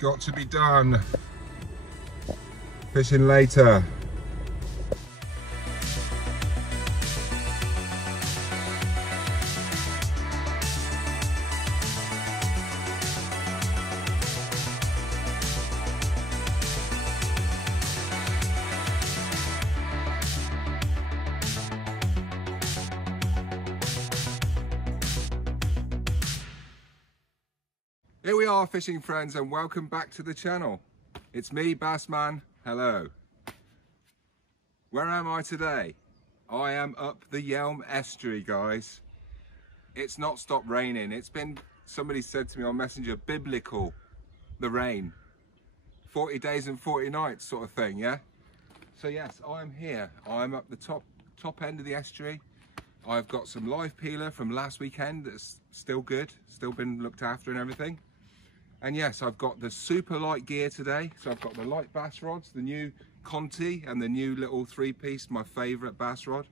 Got to be done. Fishing later. Here we are, fishing friends, and welcome back to the channel. It's me, Bassman. Hello. Where am I today? I am up the Yealm Estuary, guys. It's not stopped raining. It's been, somebody said to me on Messenger, biblical, the rain. 40 days and 40 nights sort of thing, yeah? So yes, I'm here. I'm up the top end of the estuary. I've got some live peeler from last weekend that's still good, still been looked after and everything. And yes, I've got the super light gear today. So I've got the light bass rods, the new Conti and the new little 3-piece, my favorite bass rod.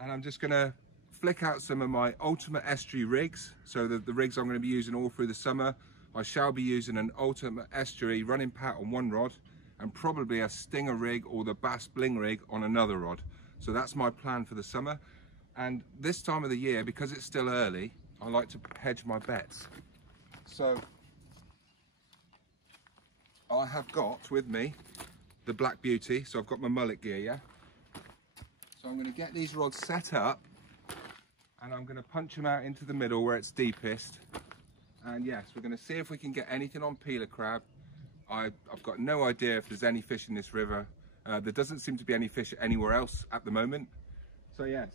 And I'm just gonna flick out some of my ultimate estuary rigs. So the rigs I'm gonna be using all through the summer. I shall be using an ultimate estuary running pat on one rod and probably a stinger rig or the bass bling rig on another rod. So that's my plan for the summer. And this time of the year, because it's still early, I like to hedge my bets. So I have got with me the Black Beauty, so I've got my mullet gear, yeah? So I'm going to get these rods set up and I'm going to punch them out into the middle where it's deepest. And yes, we're going to see if we can get anything on peeler crab. I've got no idea if there's any fish in this river. There doesn't seem to be any fish anywhere else at the moment. So yes,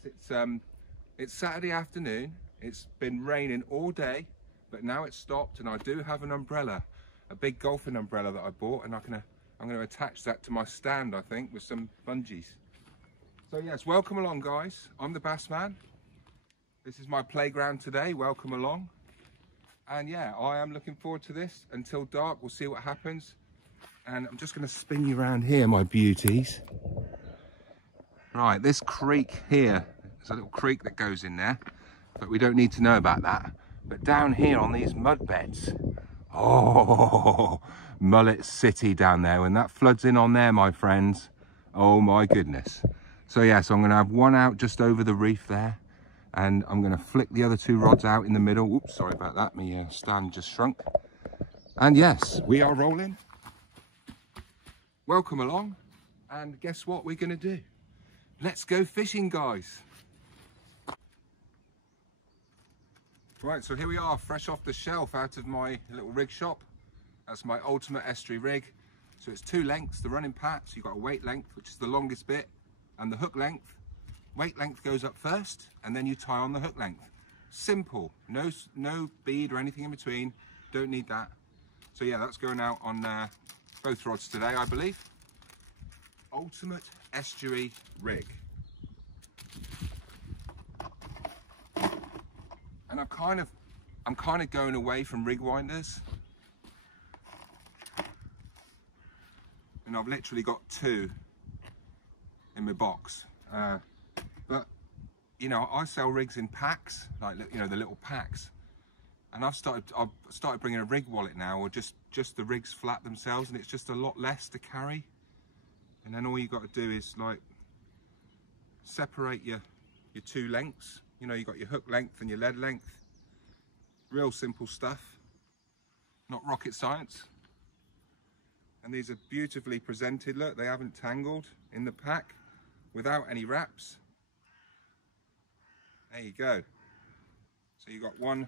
it's Saturday afternoon. It's been raining all day, but now it's stopped and I do have an umbrella. A big golfing umbrella that I bought, and I'm gonna attach that to my stand, I think, with some bungees. So yes, welcome along, guys. I'm the Bassman. This is my playground today. Welcome along. And yeah, I am looking forward to this until dark. We'll see what happens. And I'm just gonna spin you around here, my beauties. Right, this creek here, there's a little creek that goes in there, but we don't need to know about that. But down here on these mud beds, oh, Mullet City down there. When that floods in on there, my friends, oh my goodness. So yes, I'm going to have one out just over the reef there, and I'm going to flick the other two rods out in the middle. Oops, sorry about that, my stand just shrunk. And yes, we are rolling. Welcome along, and guess what we're going to do? Let's go fishing, guys. Right, so here we are, fresh off the shelf out of my little rig shop. That's my ultimate estuary rig. So it's two lengths, the running pat, so you've got a weight length, which is the longest bit, and the hook length. Weight length goes up first, and then you tie on the hook length. Simple, no bead or anything in between, don't need that. So yeah, that's going out on both rods today, I believe. Ultimate estuary rig. And I'm kind of going away from rig winders. And I've literally got two in my box. But you know, I sell rigs in packs, like, you know, the little packs. And I've started bringing a rig wallet now, or just the rigs flat themselves, and it's just a lot less to carry. And then all you got to do is like separate your two lengths. You know, you got your hook length and your lead length. Real simple stuff, not rocket science. And these are beautifully presented. Look, they haven't tangled in the pack without any wraps. There you go. So you got one,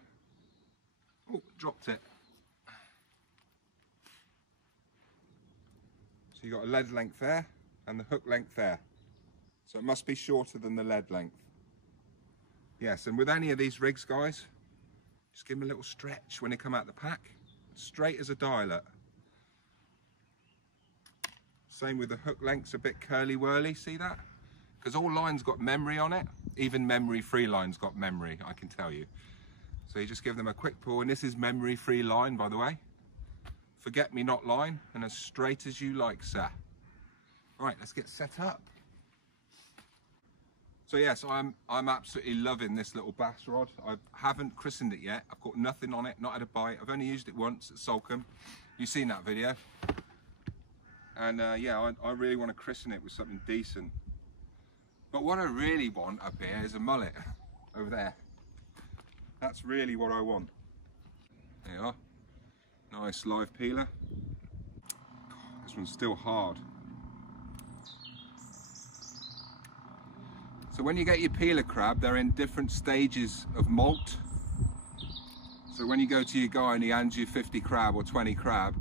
oh, dropped it. So you got a lead length there and the hook length there. So it must be shorter than the lead length. Yes, and with any of these rigs, guys, just give them a little stretch when they come out the pack. Straight as a dialer. Same with the hook lengths, a bit curly-whirly, see that? Because all lines got memory on it. Even memory-free lines got memory, I can tell you. So you just give them a quick pull, and this is memory-free line, by the way. Forget-me-not line, and as straight as you like, sir. Right, let's get set up. So yes, I'm absolutely loving this little bass rod. I haven't christened it yet. I've got nothing on it, not had a bite. I've only used it once at Salcombe. You've seen that video. And yeah, I really want to christen it with something decent. But what I really want up here is a mullet over there. That's really what I want. There you are. Nice live peeler. This one's still hard. So when you get your peeler crab, they're in different stages of molt. So when you go to your guy and he hands you 50 crab or 20 crab,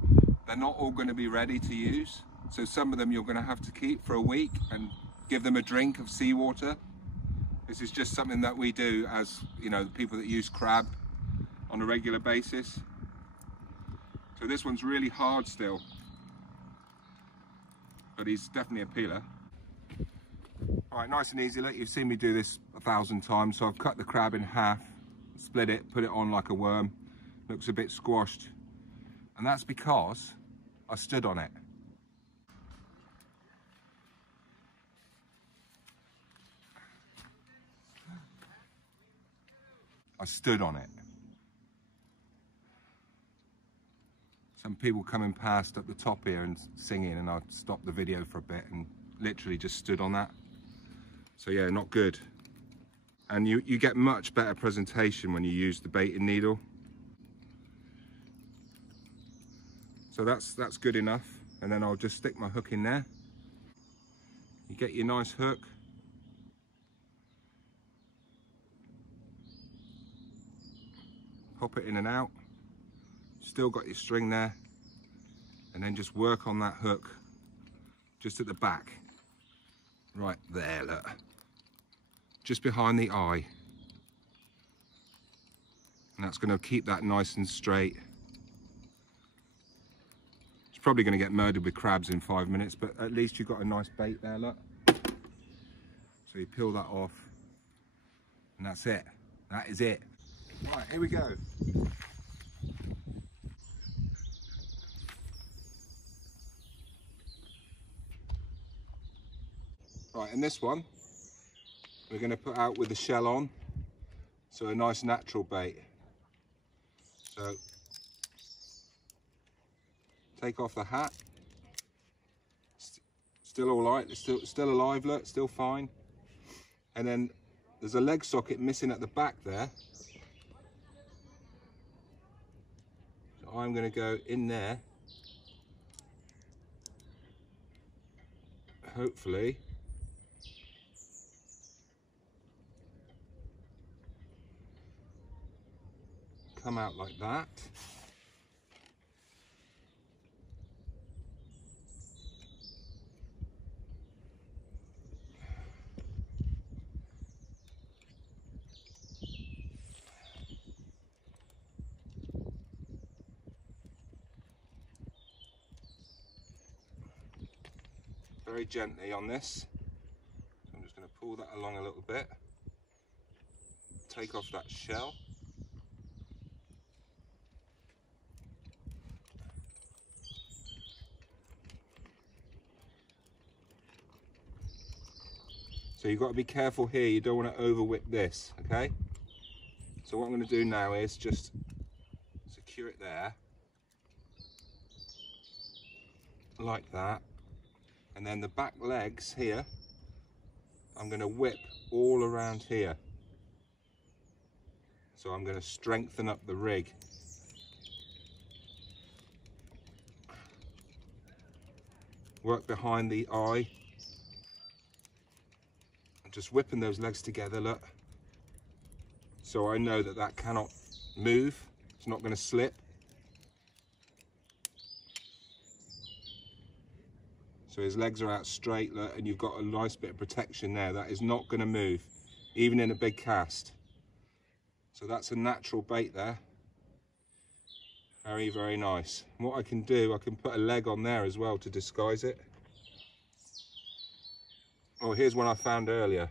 they're not all going to be ready to use. So some of them you're going to have to keep for a week and give them a drink of seawater. This is just something that we do as, you know, the people that use crab on a regular basis. So this one's really hard still, but he's definitely a peeler. All right, nice and easy. Look, you've seen me do this 1,000 times. So I've cut the crab in half, split it, put it on like a worm. Looks a bit squashed. And that's because I stood on it. I stood on it. Some people coming past up the top here and singing, and I stopped the video for a bit and literally just stood on that. So yeah, not good. And you get much better presentation when you use the baiting needle. So that's good enough. And then I'll just stick my hook in there. You get your nice hook. Pop it in and out. Still got your string there. And then just work on that hook just at the back. Right there, look. Just behind the eye. And that's going to keep that nice and straight. It's probably going to get murdered with crabs in 5 minutes, but at least you've got a nice bait there, look. So you peel that off. And that's it. That is it. Right, here we go. Right, and this one we're going to put out with the shell on, so a nice natural bait. So take off the hat. Still all right. It's still alive. Look, still fine. And then there's a leg socket missing at the back there. So I'm going to go in there. Hopefully. Come out like that. Very gently on this. So I'm just going to pull that along a little bit. Take off that shell. So you've got to be careful here, you don't want to over whip this, okay? So what I'm going to do now is just secure it there, like that, and then the back legs here, I'm going to whip all around here. So I'm going to strengthen up the rig. Work behind the eye. Just whipping those legs together, look. So I know that that cannot move. It's not going to slip. So his legs are out straight, look, and you've got a nice bit of protection there. That is not going to move, even in a big cast. So that's a natural bait there. Very, very nice. And what I can do, I can put a leg on there as well to disguise it. Oh, here's one I found earlier.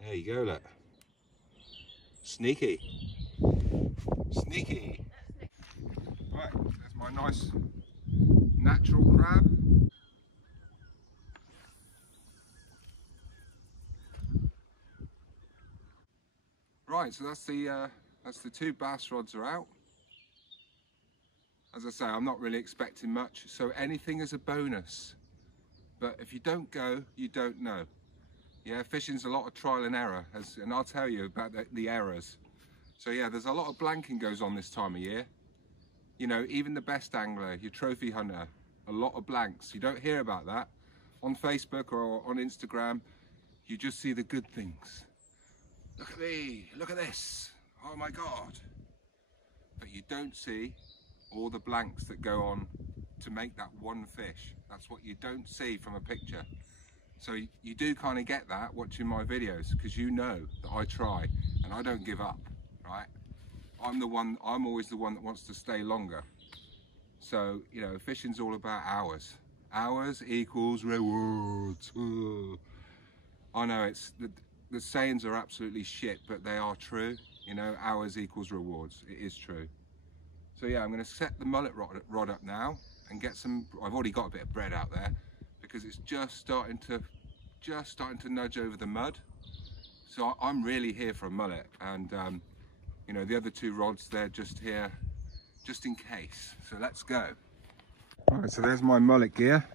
There you go, look. Sneaky. Sneaky. Right, there's my my nice natural crab. Right, so that's the two bass rods are out. As I say, I'm not really expecting much, so anything is a bonus. But if you don't go, you don't know. Yeah, fishing's a lot of trial and error, and I'll tell you about the errors. So yeah, there's a lot of blanking goes on this time of year. You know, even the best angler, your trophy hunter, a lot of blanks. You don't hear about that on Facebook or on Instagram. You just see the good things. Look at me, look at this, oh my God. But you don't see all the blanks that go on to make that one fish. That's what you don't see from a picture. So you do kind of get that watching my videos, because you know that I try and I don't give up, right? I'm always the one that wants to stay longer. So, you know, fishing's all about hours. Hours equals rewards. Ooh. I know the sayings are absolutely shit, but they are true. You know, hours equals rewards. It is true. So yeah, I'm going to set the mullet rod up now and get some. I've already got a bit of bread out there because it's just starting to nudge over the mud. So I'm really here for a mullet, and you know, the other two rods, they're just here just in case. So let's go. All right, so there's my mullet gear.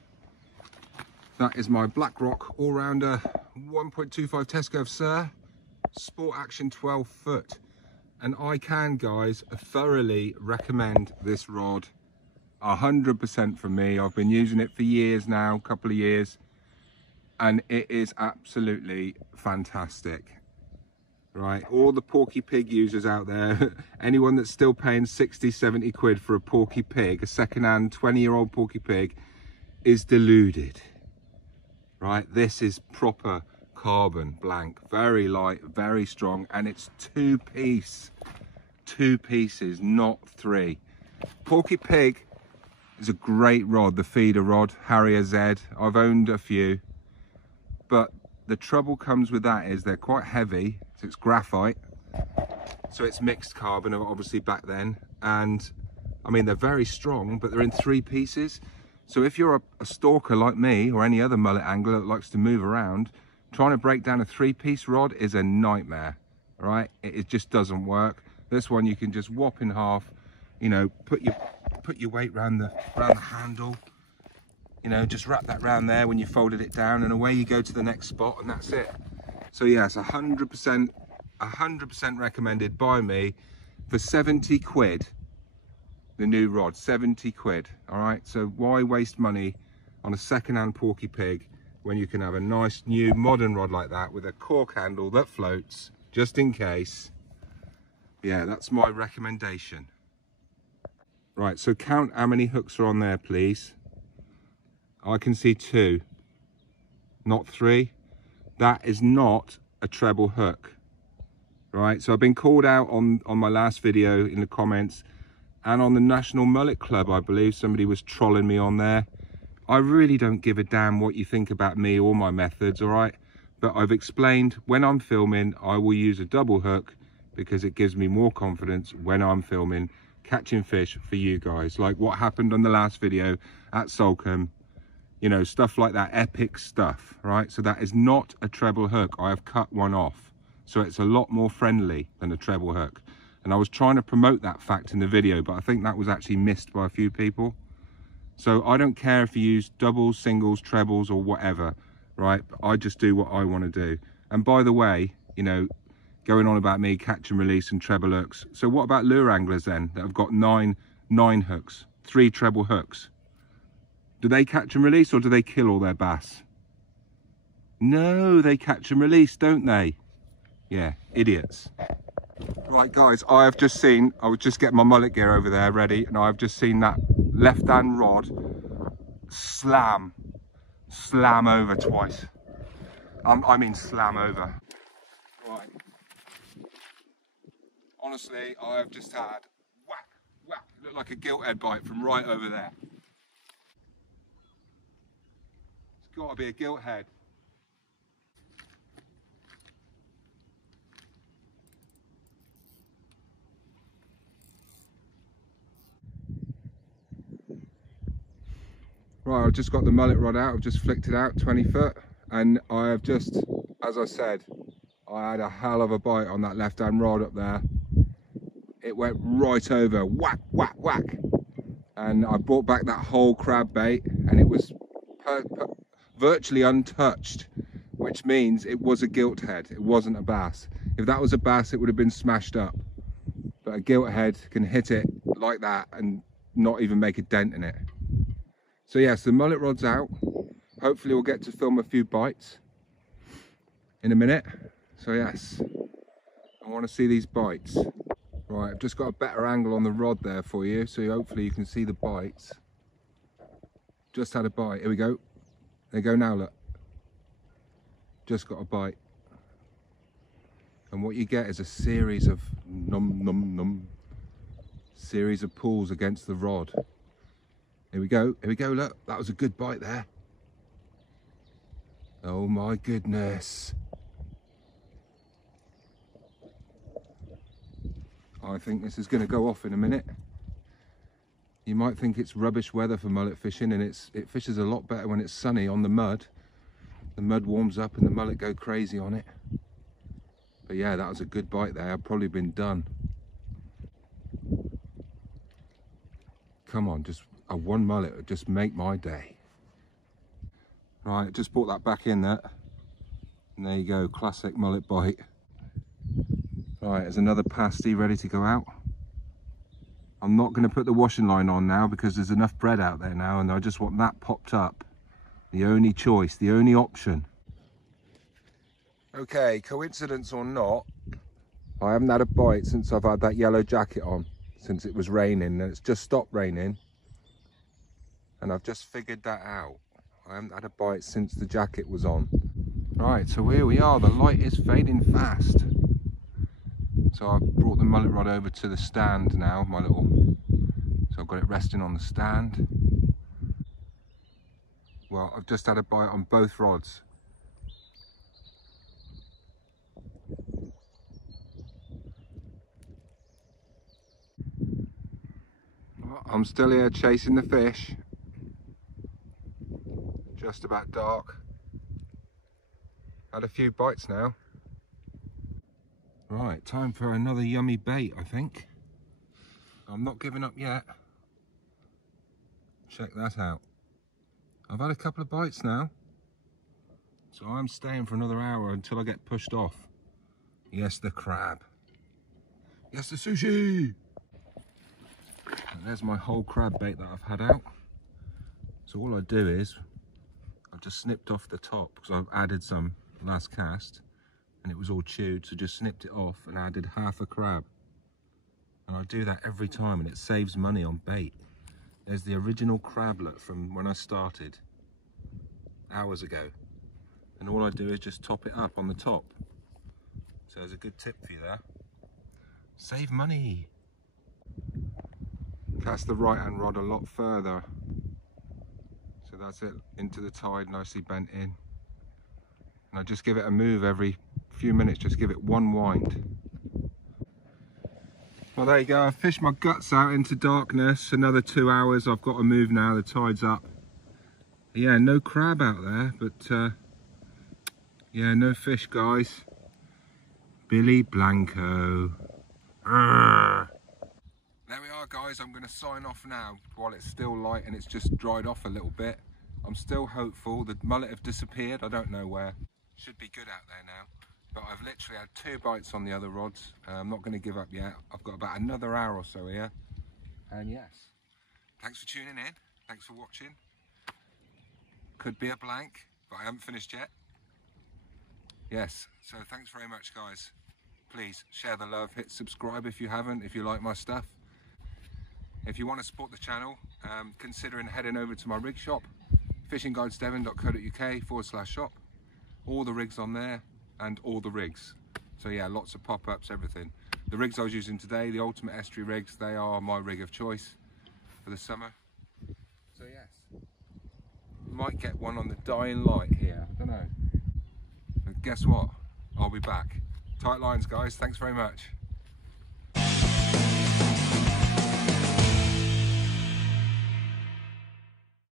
That is my BlackRock all-rounder 1.25 Tesco Sir Sport Action 12 foot. And I can, guys, thoroughly recommend this rod. 100% from me. I've been using it for years now, a couple of years, and it is absolutely fantastic. Right, all the Porky Pig users out there, anyone that's still paying 60, 70 quid for a Porky Pig, a second-hand 20-year-old Porky Pig, is deluded. Right, this is proper carbon blank, very light, very strong, and it's two pieces, not three. Porky Pig is a great rod, the feeder rod, Harrier Z. I've owned a few, but the trouble comes with that is they're quite heavy. So it's graphite, so it's mixed carbon obviously back then, and I mean they're very strong, but they're in three pieces. So if you're a stalker like me or any other mullet angler that likes to move around, trying to break down a three-piece rod is a nightmare, right? It just doesn't work. This one you can just whop in half, you know, put your weight round the handle, you know, just wrap that round there when you folded it down, and away you go to the next spot, and that's it. So yes, 100% recommended by me for 70 quid. The new rod, 70 quid. All right, so why waste money on a second-hand Porky Pig when you can have a nice new modern rod like that with a cork handle that floats, just in case. Yeah, that's my recommendation. Right, so count how many hooks are on there, please. I can see 2, not 3. That is not a treble hook. Right, so I've been called out on my last video in the comments, and on the National Mullet Club, I believe somebody was trolling me on there. I really don't give a damn what you think about me or my methods, all right? But I've explained when I'm filming, I will use a double hook because it gives me more confidence when I'm filming, catching fish for you guys. Like what happened on the last video at Salcombe, you know, stuff like that, epic stuff, right? So that is not a treble hook. I have cut one off. So it's a lot more friendly than a treble hook. And I was trying to promote that fact in the video, but I think that was actually missed by a few people. So I don't care if you use doubles, singles, trebles, or whatever, right? I just do what I want to do. And by the way, you know, going on about me catch and release and treble hooks. So what about lure anglers then that have got nine hooks, 3 treble hooks? Do they catch and release, or do they kill all their bass? No, they catch and release, don't they? Yeah, idiots. Right guys, I have just seen, I was just getting my mullet gear over there ready, and I've just seen that left-hand rod slam over twice. I mean slam over. Right. Honestly, I have just had whack, whack. It looked like a gilthead bite from right over there. It's got to be a gilthead. Right, I've just got the mullet rod out, I've just flicked it out 20 foot, and I have just, as I said, I had a hell of a bite on that left hand rod up there. It went right over, whack, whack, whack. And I brought back that whole crab bait, and it was virtually untouched, which means it was a gilt head, it wasn't a bass. If that was a bass, it would have been smashed up. But a gilt head can hit it like that and not even make a dent in it. So yes, the mullet rod's out. Hopefully we'll get to film a few bites in a minute. So yes, I want to see these bites. Right, I've just got a better angle on the rod there for you, so hopefully you can see the bites. Just had a bite, here we go. There you go now, look. Just got a bite. And what you get is a series of series of pulls against the rod. Here we go, look, that was a good bite there. Oh my goodness. I think this is going to go off in a minute. You might think it's rubbish weather for mullet fishing, and it fishes a lot better when it's sunny on the mud. The mud warms up and the mullet go crazy on it. But yeah, that was a good bite there. I've probably been done. Come on, just a one mullet would just make my day. Right, just brought that back in there. And there you go, classic mullet bite. Right, there's another pasty ready to go out. I'm not going to put the washing line on now because there's enough bread out there now, and I just want that popped up. The only choice, the only option. Okay, coincidence or not, I haven't had a bite since I've had that yellow jacket on, since it was raining, and it's just stopped raining. And I've just figured that out. I haven't had a bite since the jacket was on. Right, so here we are, the light is fading fast. So I've brought the mullet rod over to the stand now, so I've got it resting on the stand. Well, I've just had a bite on both rods. I'm still here chasing the fish. Just about dark. Had a few bites now. Right, time for another yummy bait, I think. I'm not giving up yet. Check that out. I've had a couple of bites now, so I'm staying for another hour until I get pushed off. Yes, the crab. Yes, the sushi. And there's my whole crab bait that I've had out. So all I do is, I've just snipped off the top because I've added some last cast and it was all chewed, so just snipped it off and added half a crab. And I do that every time and it saves money on bait. There's the original crablet from when I started hours ago, and all I do is just top it up on the top. So there's a good tip for you there. Save money. Cast the right hand rod a lot further, so that's it, into the tide, nicely bent in. And I just give it a move every few minutes, just give it one wind. Well, there you go, I've fished my guts out into darkness. Another 2 hours, I've got to move now, the tide's up. Yeah, no crab out there, but yeah, no fish, guys. Billy Blanco. Arrgh. There we are, guys, I'm going to sign off now while it's still light and it's just dried off a little bit. I'm still hopeful. The mullet have disappeared, I don't know where. Should be good out there now. But I've literally had 2 bites on the other rods. I'm not going to give up yet. I've got about another hour or so here. And yes, thanks for tuning in. Thanks for watching. Could be a blank, but I haven't finished yet. Yes, so thanks very much, guys. Please share the love, hit subscribe if you haven't, if you like my stuff. If you want to support the channel, considering heading over to my rig shop, fishingguidesdevon.co.uk/shop. All the rigs on there. And all the rigs, so yeah, lots of pop-ups, everything. The rigs I was using today, the Ultimate Estuary rigs, they are my rig of choice for the summer. So yes, might get one on the dying light here, I don't know. But guess what, I'll be back. Tight lines, guys, thanks very much.